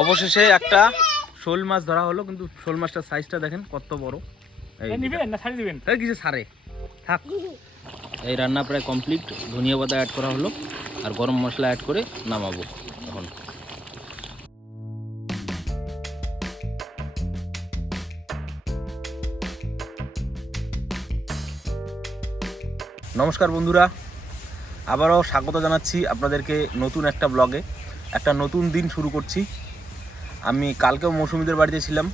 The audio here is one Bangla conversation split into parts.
অবশেষে একটা শোল মাছ ধরা হলো কিন্তু শোল মাছটার সাইজটা দেখেন কত বড়। এই কিছু সারে থাক। এই রান্না প্রায় কমপ্লিট ধনিয়া পাতা অ্যাড করা হলো আর গরম মশলা অ্যাড করে নামাবো এখন। নমস্কার বন্ধুরা। আবারও স্বাগত জানাচ্ছি আপনাদেরকে নতুন একটা ব্লগে একটা নতুন দিন শুরু করছি। আমি কালকেও মৌসুমীদের বাড়িতে ছিলাম।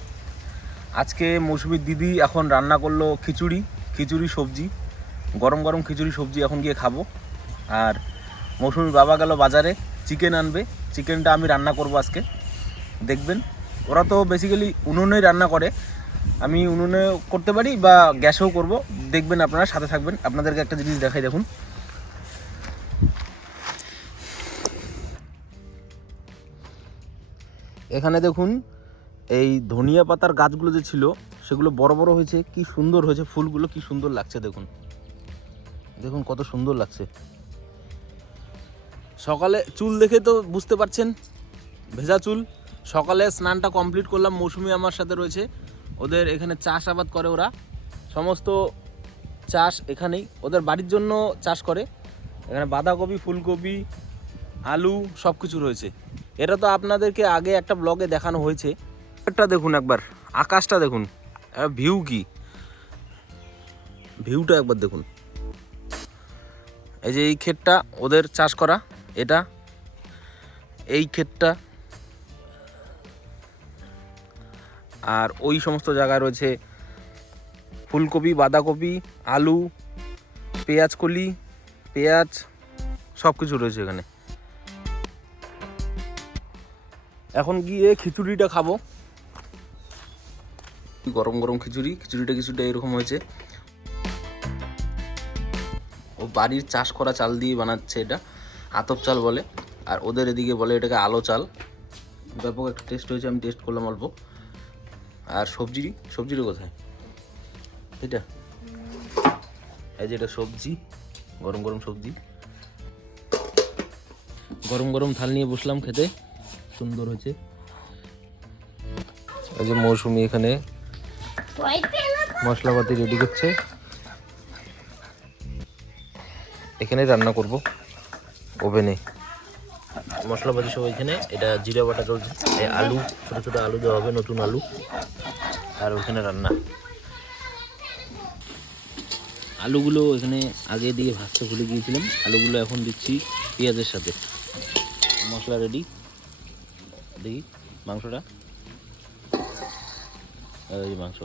আজকে মৌসুমীর দিদি এখন রান্না করল খিচুড়ি খিচুড়ি সবজি। গরম গরম খিচুড়ি সবজি এখন গিয়ে খাব। আর মৌসুমীর বাবা গেল বাজারে, চিকেন আনবে। চিকেনটা আমি রান্না করব আজকে। দেখবেন, ওরা তো বেসিক্যালি উনুনেই রান্না করে। আমি উনুনে করতে পারি বা গ্যাসেও করব। দেখবেন আপনারা, সাথে থাকবেন। আপনাদেরকে একটা জিনিস দেখাই দেখুন। এখানে দেখুন, এই ধনিয়া পাতার গাছগুলো যে ছিল, সেগুলো বড় বড় হয়েছে। কি সুন্দর হয়েছে, ফুলগুলো কি সুন্দর লাগছে দেখুন। দেখুন কত সুন্দর লাগছে। সকালে চুল দেখে তো বুঝতে পারছেন, ভেজা চুল। সকালে স্নানটা কমপ্লিট করলাম, মৌসুমি আমার সাথে রয়েছে। ওদের এখানে চাষ আবাদ করে ওরা। সমস্ত চাষ এখানেই। ওদের বাড়ির জন্য চাষ করে। এখানে বাঁধাকপি, ফুলকপি, আলু সব কিছু রয়েছে। এটা তো আপনাদেরকে আগে একটা ব্লগে দেখানো হয়েছে। একটা দেখুন একবার, আকাশটা দেখুন ভিউ কি? ভিউটা একবার দেখুন। এই যে এই ক্ষেতটা, ওদের চাষ করা, এটা, এই ক্ষেতটা। আর ওই সমস্ত জায়গায় রয়েছে, ফুলকপি, বাঁধাকপি, আলু, পেঁয়াজ কলি, পেঁয়াজ সব কিছু রয়েছে এখানে। এখন গিয়ে খিচুড়িটা খাব। গরম গরম খিচুড়ি, খিচুড়িটা কিছুটা এরকম হয়েছে। ও বাড়ির চাষ করা চাল দিয়ে বানাচ্ছে এটা, আতপ চাল বলে। আর ওদের এদিকে বলে এটাকে আলো চাল। ব্যাপক একটা টেস্ট হয়েছে, আমি টেস্ট করলাম অল্প। আর সবজি, সবজিটা কোথায়? এটা। এই যে এটা সবজি, গরম গরম সবজি। গরম গরম থাল নিয়ে বসলাম খেতে। সুন্দর হয়েছে। এই যে মৌসুমি এখানে মশলাপাতি রেডি করছে। এখানে রান্না করব ওভেনে। মশলাপাতি সব এখানে এটা জিরা বাটা চলছে। আলু ছোট ছোট আলু দেওয়া হবে নতুন আলু। আর ওখানে রান্না। আলুগুলো এখানে আগে দিয়ে ভাজতে ভুলে গিয়েছিলাম। আলুগুলো এখন দিচ্ছি পেঁয়াজের সাথে। মশলা রেডি দেখি, মাংসটা। এই মাংস।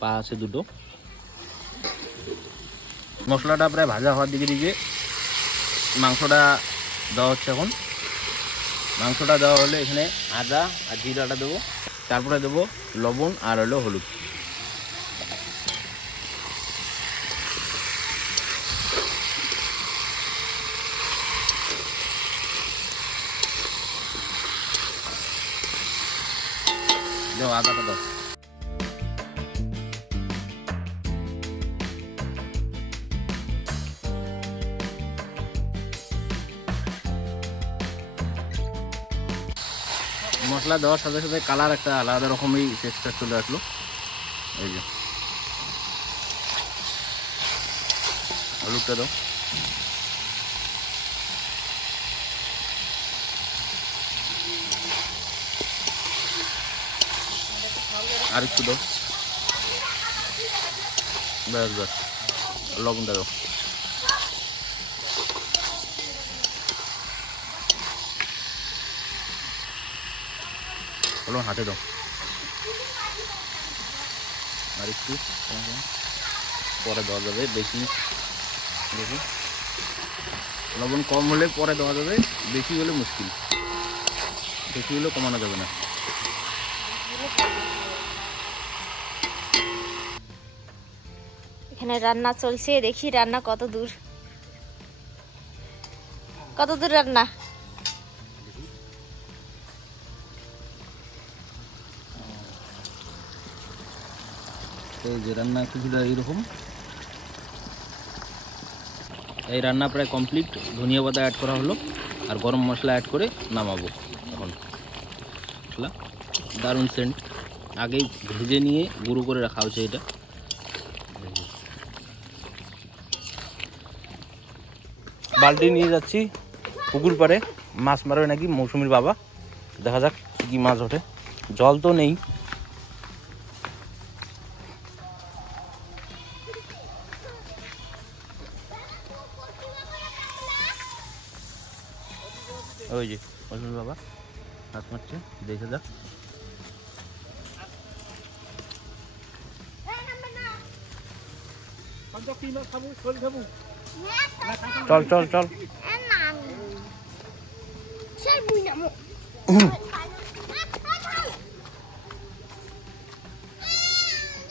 পা আছে দুটো। মশলাটা প্রায় ভাজা হওয়ার দিকে দিকে মাংসটা দেওয়া হচ্ছে এখন। মাংসটা দেওয়া হলে এখানে আদা আর জিরাটা দেবো। তারপরে দেবো লবণ আর হলো হলুদ। দাও আদাটা দাও। মশলা দেওয়ার সাথে সাথে কালার একটা আলাদা রকমই টেস্টটা চলে আসলো। এই যে। হলুদটা দাও। আর একটু দাও। ব্যাস ব্যাস। লবণটা দাও। হলো হাতে দাও। আর একটু পরে দেওয়া যাবে, বেশি দেখি। লবণ কম হলে পরে দেওয়া যাবে, বেশি হলে মুশকিল। বেশি হলে কমানো যাবে না। এখানে রান্না চলছে, দেখি রান্না কত দূর। কত দূর রান্না? এই যে রান্না কিছুটা এইরকম। এই রান্না প্রায় কমপ্লিট ধনিয়া পাতা অ্যাড করা হলো, আর গরম মশলা অ্যাড করে নামাবো এখন। মশলা, দারুণ সেন্ট আগেই ভেজে নিয়ে গুঁড়ো করে রাখা হয়েছে এটা। বালতি নিয়ে যাচ্ছি পুকুর পাড়ে। মাছ মারবে নাকি মৌসুমীর বাবা। দেখা যাক কি কি মাছ ওঠে। জল তো নেই। ওই যে, মৌসুমীর বাবা মাছ মারছে। দেখে যাক। চল চল চল।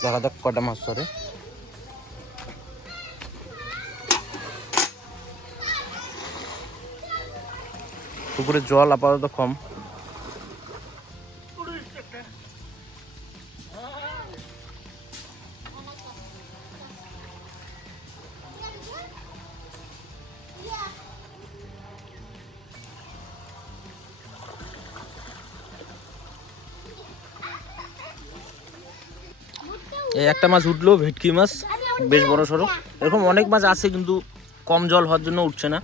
দেখা কটা মাছ ধরে। পুকুরে জল আপাতত কম। এই একটা মাছ উঠল ভেটকি মাছ বেশ বড় সড়ো। এরকম অনেক মাছ আছে কিন্তু কম জল হওয়ার জন্য উঠছে না।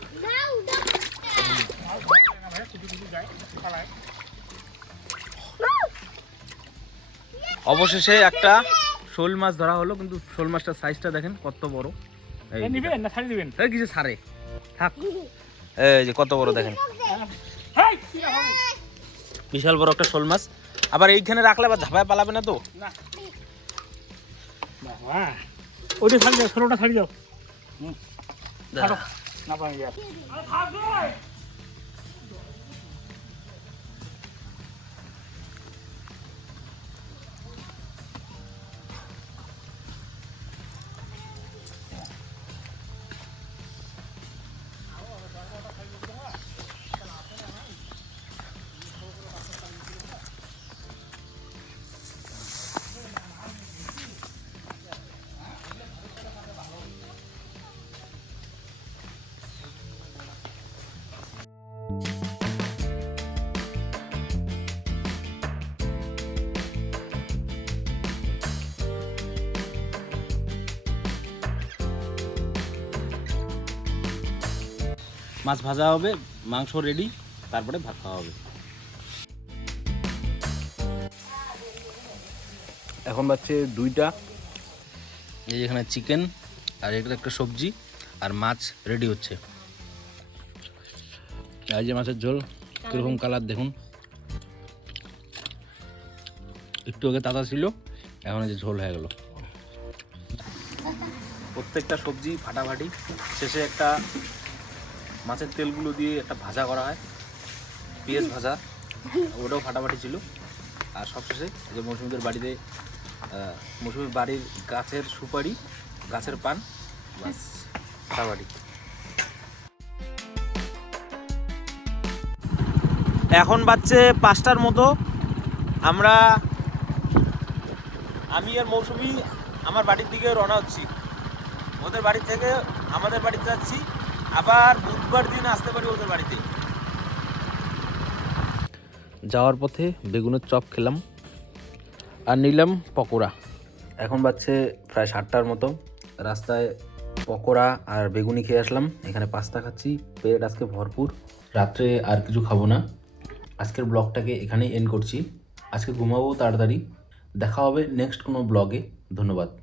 অবশেষে একটা শোল মাছ ধরা হলো কিন্তু শোল মাছটার সাইজটা দেখেন কত বড়। নিবেন না ছাড়ি দিবেন। কিছু সারে থাক। এই যে কত বড় দেখেন। বিশাল বড় একটা শোল মাছ। আবার এইখানে রাখলে আবার ধাপায় পালাবে না তো? বাবা। ওইটা ছাড়ি দাও ষোলোটা ছাড়ি দাও। ছাড়ো। না পাই মাছ ভাজা হবে মাংস রেডি তারপরে ভাত খাওয়া হবে। এখন বাচ্চে দুইটা। এই এখানে চিকেন আর এটা একটা সবজি আর মাছ রেডি হচ্ছে। এই যে মাছের ঝোল কীরকম কালার দেখুন। একটু আগে তাজা ছিল এখন এই যে ঝোল হয়ে গেল। প্রত্যেকটা সবজি ফাটাফাটি শেষে একটা মাছের তেলগুলো দিয়ে একটা ভাজা করা হয়। পেঁয়াজ ভাজা, ওটাও ফাটাফাটি ছিল। আর সবশেষে যে মৌসুমীদের বাড়িতে মৌসুমীর বাড়ির গাছের সুপারি, গাছের পান ফাটাফাটি। এখন বাজছে পাঁচটার মতো। আমরা, আমি আর মৌসুমি আমার বাড়ির দিকে রওনা হচ্ছি। ওদের বাড়ি থেকে আমাদের বাড়িতে যাচ্ছি। আবার বুধবার দিন আসতে পারি ওদের বাড়িতে। যাওয়ার পথে বেগুনের চপ খেলাম আর নিলাম পকোড়া। এখন বাজছে প্রায় সাতটার মতো। রাস্তায় পকোড়া আর বেগুনি খেয়ে আসলাম। এখানে পাস্তা খাচ্ছি, পেট আজকে ভরপুর। রাত্রে আর কিছু খাব না। আজকের ব্লগটাকে এখানেই এন্ড করছি। আজকে ঘুমাবো তাড়াতাড়ি। দেখা হবে নেক্সট কোনো ব্লগে। ধন্যবাদ।